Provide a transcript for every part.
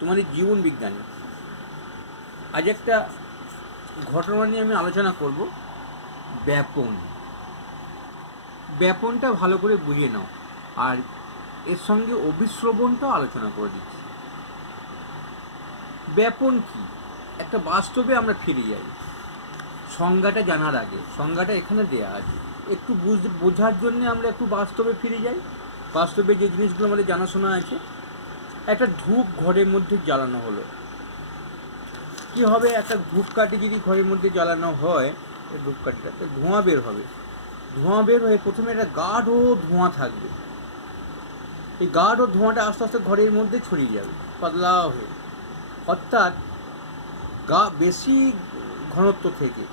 তোমাদের জীবন বিজ্ঞানে। আজ একটা ঘটনা নিয়ে আমি আলোচনা করব, ব্যাপন। ব্যাপনটা ভালো করে বুঝে নাও, আর এর সঙ্গে অভিশ্রবণটাও আলোচনা করে দিচ্ছি। ব্যাপন কি? একটা বাস্তবে আমরা ফিরে যাই। সংজ্ঞাটা জানার আগে, সংজ্ঞাটা এখানে দেয়া আছে। একটু বুঝতে বোঝার জন্য আমরা একটু বাস্তবে ফিরে যাই। বাস্তবে যে জিনিসগুলো আমাদের জানাশোনা আছে একটা ধূপ ঘরের মধ্যে জ্বালানো হলো। কি হবে? একটা ধূপকাঠি যদি ঘরের মধ্যে জ্বালানো হয় ধূপকাঠিটাতে ধোঁয়া বের হবে। ধোঁয়া বের হয়ে প্রথমে একটা গাঢ় ধোঁয়া থাকবে। এই গাঢ় ধোঁয়াটা আস্তে আস্তে ঘরের মধ্যে ছড়িয়ে যাবে, পাতলা হয়ে। অর্থাৎ গা বেশি ঘনত্ব থেকে,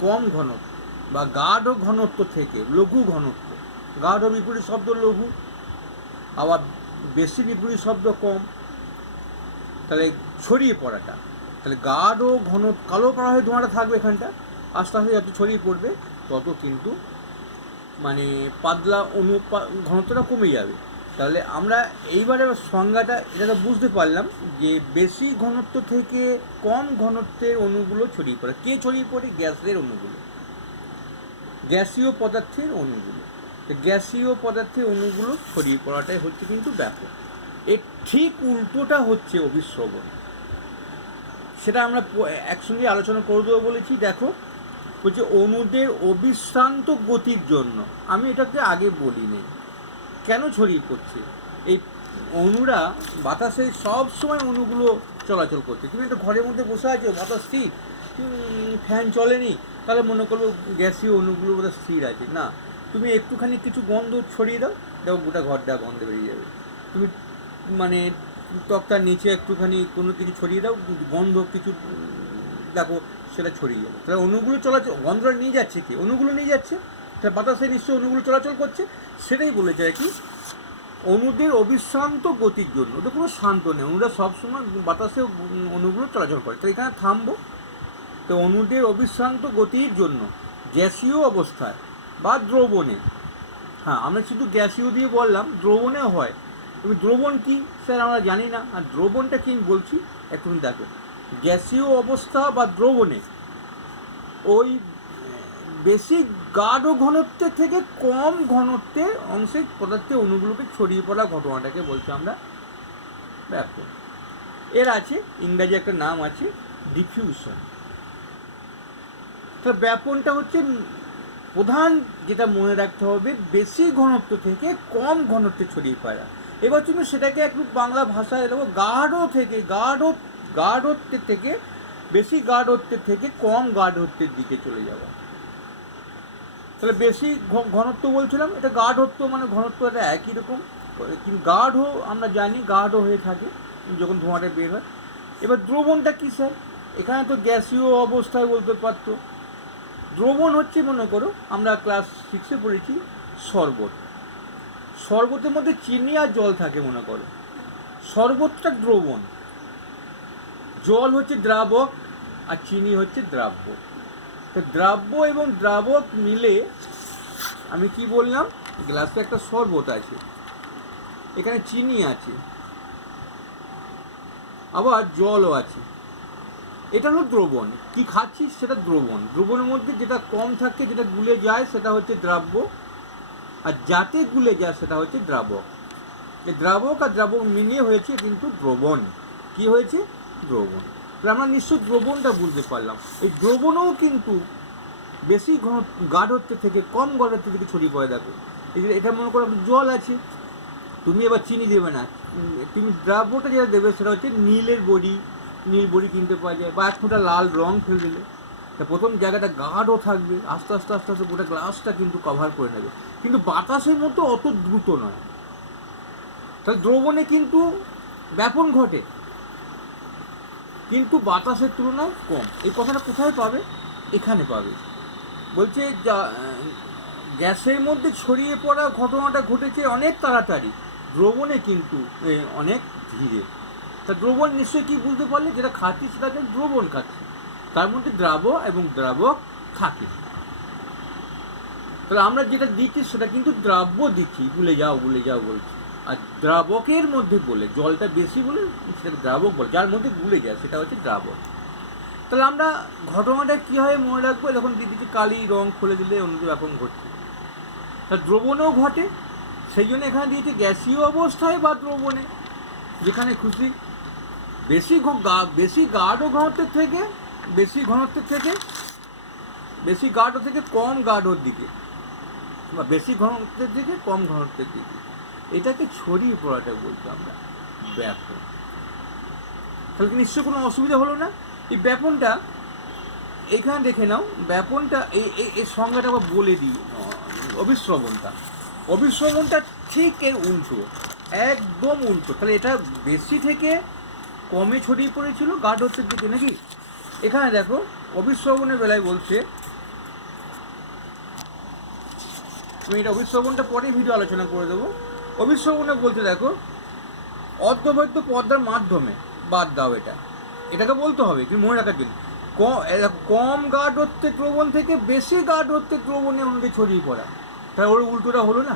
কম ঘনত্ব বা গাঢ় ঘনত্ব থেকে, লঘু ঘনত্ব। গাঢ় বিপরীত শব্দ লঘু। আবার বেশি বিপরীত শব্দ কম, তাহলে ছড়িয়ে পড়াটা। তাহলে গাঢ়, ঘন, কালো পাড়া হয়ে ধোঁয়াটা থাকবে এখানটা। আস্তে আস্তে যত ছড়িয়ে পড়বে, তত কিন্তু মানে পাতলা অনুপা, ঘনত্বটা কমে যাবে। তাহলে আমরা এইবারে সংজ্ঞাটা, এটা বুঝতে পারলাম যে বেশি ঘনত্ব থেকে কম ঘনত্বের অণুগুলো ছড়িয়ে পড়ে। কে ছড়িয়ে পড়ে? গ্যাসের অণুগুলো। গ্যাসীয় পদার্থের অণুগুলো। তো গ্যাসীয় পদার্থে অণুগুলো ছড়িয়ে পড়াটাই হচ্ছে কিন্তু ব্যাপক। এর ঠিক উল্টোটা হচ্ছে অভিশ্রবণ সেটা আমরা একসঙ্গে আলোচনা করে দেবো বলেছি। দেখো, বলছে অণুদের অবিশ্রান্ত গতির জন্য। আমি এটাকে আগে বলিনি। কেন ছড়িয়ে পড়ছে? এই অণুরা বাতাসে সব সময় অণুগুলো চলাচল করছে। তুমি একটা ঘরের মধ্যে বসে আছো, বাতাস স্থির। ফ্যান চলেনি, তাহলে মনে করব গ্যাসীয় অণুগুলো বোধহয় স্থির আছে। না তুমি একটুখানি কিছু গন্ধ ছড়িয়ে দাও দেখো গোটা ঘরটা গন্ধ বেরিয়ে যাবে। তুমি মানে তক্তার নিচে একটুখানি কোনো কিছু ছড়িয়ে দাও গন্ধ কিছু দেখো সেটা ছড়িয়ে যাবে। তাহলে অণুগুলো চলাচল গন্ধটা নিয়ে যাচ্ছে কি? অণুগুলো নিয়ে যাচ্ছে? তাহলে বাতাসে নিশ্চয়ই অণুগুলো চলাচল করছে? সেটাই বলেছে আর কি অণুদের অবিশ্রান্ত গতির জন্য। ওদের কোনো শান্ত নেই অণুরা সবসময় বাতাসে উম, অণুগুলো চলাচল করে। তো এখানে থামবো। তো অণুদের অবিশ্রান্ত গতির জন্য গ্যাসীয় অবস্থায় বা দ্রবণে। হ্যাঁ আমরা শুধু গ্যাসীয় দিয়ে বললাম, দ্রবণেও হয়। তুমি দ্রবণ কি? স্যার, আমরা জানি না। আর দ্রবণটা কি বলছি? এখন দেখো, গ্যাসীয় অবস্থা বা দ্রবণে ওই বেশি গাঢ় ঘনত্বের থেকে কম ঘনত্বের অংশে পদার্থের অণুগুলোকে ছড়িয়ে পড়া ঘটনাটাকে বলছি আমরা। ব্যাপক এর আছে, ইংরাজি একটা নাম আছে ডিফিউশন তো ব্যাপনটা হচ্ছে প্রধান যেটা মনে রাখতে হবে, বেশি ঘনত্ব থেকে কম ঘনত্বে ছড়িয়ে পড়া। এবার তুমি সেটাকে একটু বাংলা ভাষায় দেবো গাঢ় থেকে, গাঢ়, গাঢ়ত্বের থেকে, বেশি গাঢ়ত্বের থেকে কম গাঢ়ত্বের দিকে চলে যাওয়া। তাহলে বেশি ঘনত্ব বলছিলাম, এটা গাঢ়ত্ব মানে ঘনত্ব এটা একই রকম। কিন্তু গাঢ় আমরা জানি, গাঢ় হয়ে থাকে যখন ধোঁয়াটা বের হয়। এবার দ্রবণটা কী স্যার এখানে তো গ্যাসীয় অবস্থায় বলতে পারতো। দ্রবণ হচ্ছে, মনে করো, আমরা ক্লাস সিক্সে পড়েছি, শরবত। শরবতের মধ্যে চিনি আর জল থাকে, মনে করো। শরবতটা দ্রবণ। জল হচ্ছে দ্রাবক আর চিনি হচ্ছে দ্রাব্য। তো দ্রাব্য এবং দ্রাবক মিলে আমি কি বললাম? গ্লাসে একটা শরবত আছে। এখানে চিনি আছে। আবার জলও আছে। এটা হলো দ্রবণ। কি খাচ্ছিস সেটা দ্রবণ। দ্রবণের মধ্যে যেটা কম থাকে যেটা গুলে যায় সেটা হচ্ছে দ্রাব্য। আর যাতে গুলে যায় সেটা হচ্ছে দ্রাবক। এই দ্রাবক আর দ্রাবক মিলিয়ে হয়েছে কিন্তু দ্রবণ। কি হয়েছে? দ্রবণ। আমরা নিশ্চয় দ্রবণটা বুঝতে পারলাম। এই দ্রবণও কিন্তু বেশি ঘন গাঢ়ত্ব থেকে, কম গাঢ়ত্ব থেকে ছড়িয়ে পড়ে, দেখো। এই যে এটা মনে করো জল আছে। তুমি এবার চিনি দেবে না। তুমি দ্রাব্যটা যেটা দেবে সেটা হচ্ছে নীলের বড়ি। নীল বড়ি কিনতে পাওয়া যায়, বা এক ফোঁটা লাল রং ফেলে দিলে। তা প্রথম জায়গাটা গাঢ় থাকবে, আস্তে আস্তে আস্তে আস্তে গোটা গ্লাসটা কিন্তু কভার করে নেবে। কিন্তু বাতাসের মতো অত দ্রুত নয়। তাহলে দ্রবণে কিন্তু ব্যাপন ঘটে। কিন্তু বাতাসের তুলনায় কম। এই কথাটা কোথায় পাবে? এখানে পাবে। বলছে, যা- গ্যাসের মধ্যে ছড়িয়ে পড়া ঘটনাটা ঘটেছে অনেক তাড়াতাড়ি। দ্রবণে কিন্তু অনেক ধীরে। তা দ্রবণ নিশ্চয়ই কি বুঝতে পারলে? যেটা খাচ্ছি সেটাকে দ্রবণ খাচ্ছি। তার মধ্যে দ্রাব এবং দ্রাবক থাকে। তাহলে আমরা যেটা দিচ্ছি সেটা কিন্তু দ্রাব্য দিচ্ছি। ভুলে যাও ভুলে যাও বলছি। আর দ্রাবকের মধ্যে বলে, জলটা বেশি বলে সেটা দ্রাবক বলে, যার মধ্যে গুলে যায় সেটা হচ্ছে দ্রাবক। তাহলে আমরা ঘটনাটা কী হয় মনে রাখব? যখন দিদিকে কালি রং খুলে দিলে অন্য ব্যাপন ঘটছে। তা দ্রবণও ঘটে, সেই জন্য এখানে দিয়েছে গ্যাসীয় অবস্থায় বা দ্রবণে, যেখানে খুশি বেশি বেশি গাঢ় ঘনত্বের থেকে, বেশি ঘনত্বের থেকে, বেশি গাঢ় থেকে কম গাঢ়র দিকে, বা বেশি ঘনত্বের দিকে, কম ঘনত্বের দিকে। এটাকে ছড়িয়ে পড়াটা বলতো আমরা, ব্যাপন। তাহলে নিশ্চয় কোনো অসুবিধা হলো না? এই ব্যাপনটা, এখানে দেখে নাও, ব্যাপনটা, এই, এই- সংজ্ঞাটা আবার বলে দিই অবিশ্রবণটা। অবিশ্রবণটা ঠিক এর উল্টো, একদম উল্টো। তাহলে এটা বেশি থেকে কমে ছড়িয়ে পড়েছিল গাঢ়ত্বের দিকে নাকি? এখানে দেখো অবিশ্রবণের বেলায় বলছে, আমি এটা অবিশ্রবণটা পরে ভিডিও আলোচনা করে দেবো। অবিশ্রবণে বলতে দেখো, অর্ধবৈধ পর্দার মাধ্যমে বাদ দাও এটা। এটাকে বলতে হবে কিন্তু মনে রাখার জন্য কম কম গাঢ়ত্বের দ্রবণ থেকে বেশি গাঢ়ত্বের দ্রবণে অনুকে ছড়িয়ে পড়া। তাহলে ওর উল্টোটা হলো না?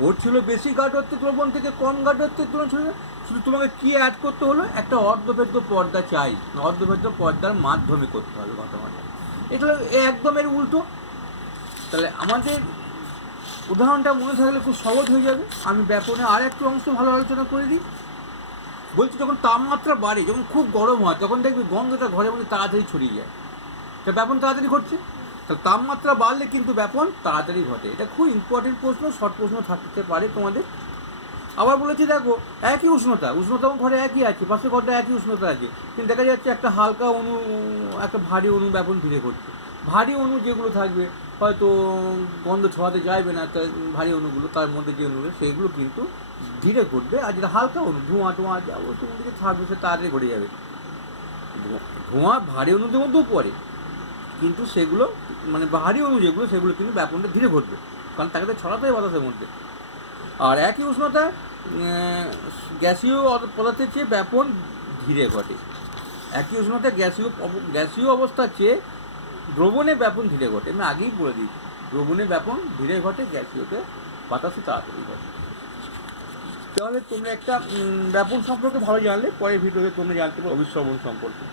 ওর ছিল বেশি গাঢ়ত্বের দ্রবণ থেকে কম গাঢ়ত্বের দ্রবণ ছড়িয়ে শুধু তোমাকে কি অ্যাড করতে হলো? একটা অর্ধভেদ্য পর্দা চাই। অর্ধভেদ্য পর্দার মাধ্যমে করতে হবে ঘটনাটা। এটা একদম এর উল্টো। তাহলে আমাদের উদাহরণটা মনে থাকলে খুব সহজ হয়ে যাবে। আমি ব্যাপনে আর একটু অংশ ভালো আলোচনা করে দিই। বলছি যখন তাপমাত্রা বাড়ে, যখন খুব গরম হয়, তখন দেখবি গন্ধটা ঘরে মধ্যে তাড়াতাড়ি ছড়িয়ে যায়। তা ব্যাপন তাড়াতাড়ি ঘটছে। তা তাপমাত্রা বাড়লে কিন্তু ব্যাপন তাড়াতাড়ি ঘটে। এটা খুব ইম্পর্টেন্ট প্রশ্ন শর্ট প্রশ্ন থাকতে পারে তোমাদের। আবার বলেছি, দেখো, একই উষ্ণতা উষ্ণতা ঘরে একই আছে পাশে ঘরটা একই উষ্ণতা আছে কিন্তু দেখা যাচ্ছে একটা হালকা অণু একটা ভারী অণু ব্যাপন ধীরে করছে ভারী অণু যেগুলো থাকবে, হয়তো গন্ধ ছড়াতে যাইবে না ভারী অণুগুলো তার মধ্যে যে অণুগুলো সেগুলো কিন্তু ধীরে ঘটবে। আর যেটা হালকা অণু ধোঁয়া, টোঁয়া যা ওর মধ্যে থাকবে, সে তাড়াতাড়ি ঘটে যাবে। ধোঁয়া- ধোঁয়া, ভারী অণুদের মধ্যেও পড়ে। কিন্তু সেগুলো মানে বাহারি অণু যেগুলো, সেগুলো কিন্তু ব্যাপনটা ধীরে ঘটবে। কারণ তাকে তো ছড়াতে বাতাসের মধ্যে। আর একই উষ্ণতা গ্যাসীয় পদার্থের চেয়ে ব্যাপন ধীরে ঘটে। একই উষ্ণতা, গ্যাসীয় গ্যাসীয় অবস্থার চেয়ে দ্রবণে ব্যাপন ধীরে ঘটে। আমি আগেই বলে দিই দ্রবণে ব্যাপন ধীরে ঘটে, গ্যাসীয়তে বাতাসে তাড়াতাড়ি ঘটে। তাহলে তোমরা একটা ব্যাপন সম্পর্কে ভালো জানলে, পরের ভিডিওতে তোমরা জানতে পারো অবিশ্রবণ সম্পর্কে।